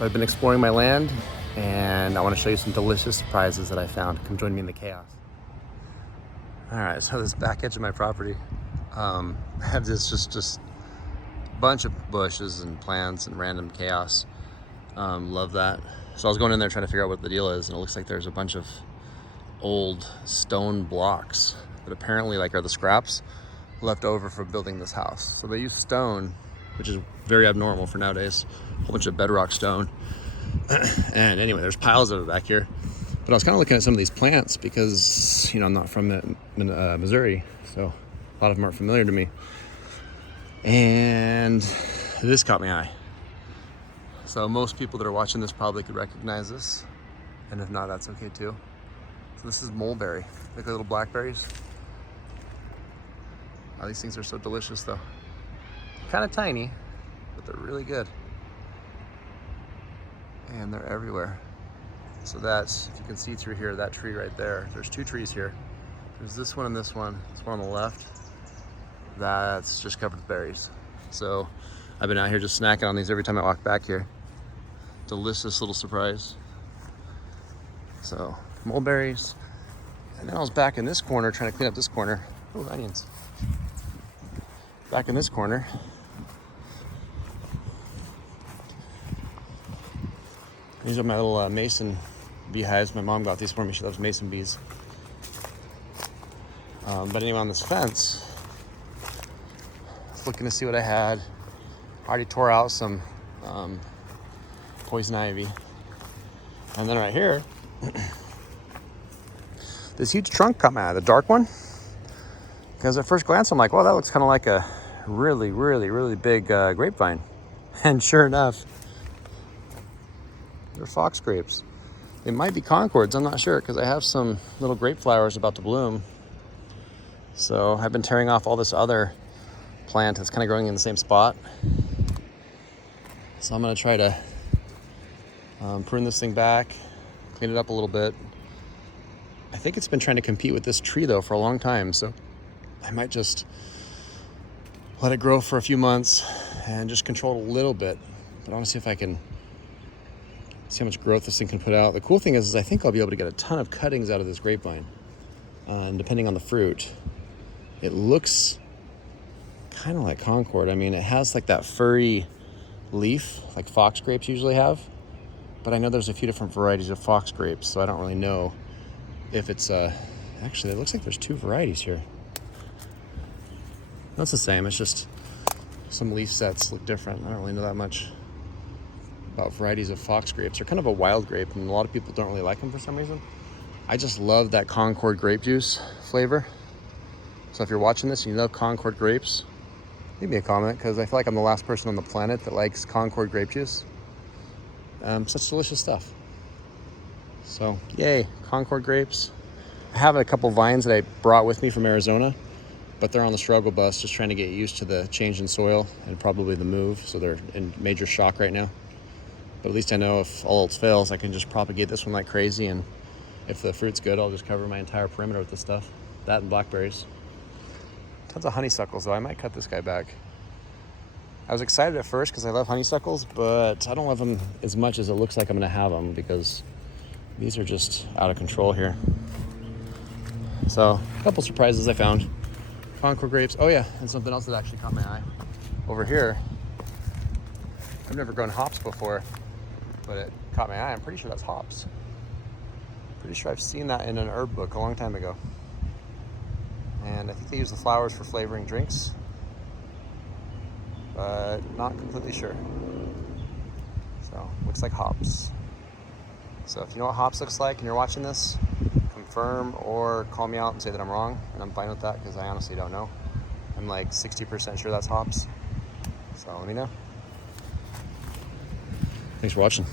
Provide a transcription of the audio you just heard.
So I've been exploring my land and I want to show you some delicious surprises that I found. Come join me in the chaos. All right, so this back edge of my property, I have this just bunch of bushes and plants and random chaos. Love that. So I was going in there trying to figure out what the deal is, and it looks like there's a bunch of old stone blocks that apparently are the scraps left over from building this house. So they use stone, which is very abnormal for nowadays, a whole bunch of bedrock stone. And anyway, there's piles of it back here. But I was kind of looking at some of these plants because, I'm not from Missouri, so a lot of them aren't familiar to me. And this caught my eye. So most people that are watching this probably could recognize this. And if not, that's okay too. So this is mulberry. Look at the little blackberries. Oh, these things are so delicious though. Kind of tiny, but they're really good. And they're everywhere. So that's, if you can see through here, that tree right there, there's two trees here. There's this one and this one on the left. That's just covered with berries. So I've been out here just snacking on these every time I walk back here. Delicious little surprise. So mulberries. And then I was back in this corner trying to clean up this corner. Oh, onions. Back in this corner. These are my little mason beehives. My mom got these for me. She loves mason bees. But anyway, on this fence, I was looking to see what I had. I already tore out some poison ivy. And then right here, this huge trunk caught my eye, the dark one. Because at first glance, I'm like, well, that looks kind of like a really, really, really big grapevine. And sure enough, they're fox grapes. They might be concords, I'm not sure, because I have some little grape flowers about to bloom. So I've been tearing off all this other plant that's kind of growing in the same spot. So I'm gonna try to prune this thing back, clean it up a little bit. I think it's been trying to compete with this tree though for a long time, so I might just let it grow for a few months and just control it a little bit. But I want to see if I can see how much growth this thing can put out. The cool thing is I think I'll be able to get a ton of cuttings out of this grapevine. And depending on the fruit, it looks kind of like concord. I mean, it has like that furry leaf like fox grapes usually have. But I know there's a few different varieties of fox grapes, so I don't really know if it's actually, it looks like there's two varieties here. That's the same, it's just some leaf sets look different. I don't really know that much about varieties of fox grapes. They're kind of a wild grape, and a lot of people don't really like them for some reason. I just love that Concord grape juice flavor. So if you're watching this and you love Concord grapes, leave me a comment, because I feel like I'm the last person on the planet that likes Concord grape juice. Such delicious stuff. So yay, Concord grapes. I have a couple vines that I brought with me from Arizona, but they're on the struggle bus, just trying to get used to the change in soil and probably the move. So they're in major shock right now. But at least I know if all else fails, I can just propagate this one like crazy. And if the fruit's good, I'll just cover my entire perimeter with this stuff. That and blackberries. Tons of honeysuckles, though. I might cut this guy back. I was excited at first because I love honeysuckles, but I don't love them as much as it looks like I'm going to have them, because these are just out of control here. So, a couple surprises I found. Concord grapes. Oh yeah, and something else that actually caught my eye. Over here, I've never grown hops before, but it caught my eye. I'm pretty sure that's hops. Pretty sure I've seen that in an herb book a long time ago. And I think they use the flowers for flavoring drinks, but not completely sure. So, looks like hops. So if you know what hops looks like and you're watching this, confirm or call me out and say that I'm wrong, and I'm fine with that, because I honestly don't know. I'm like 60% sure that's hops. So let me know. Thanks for watching.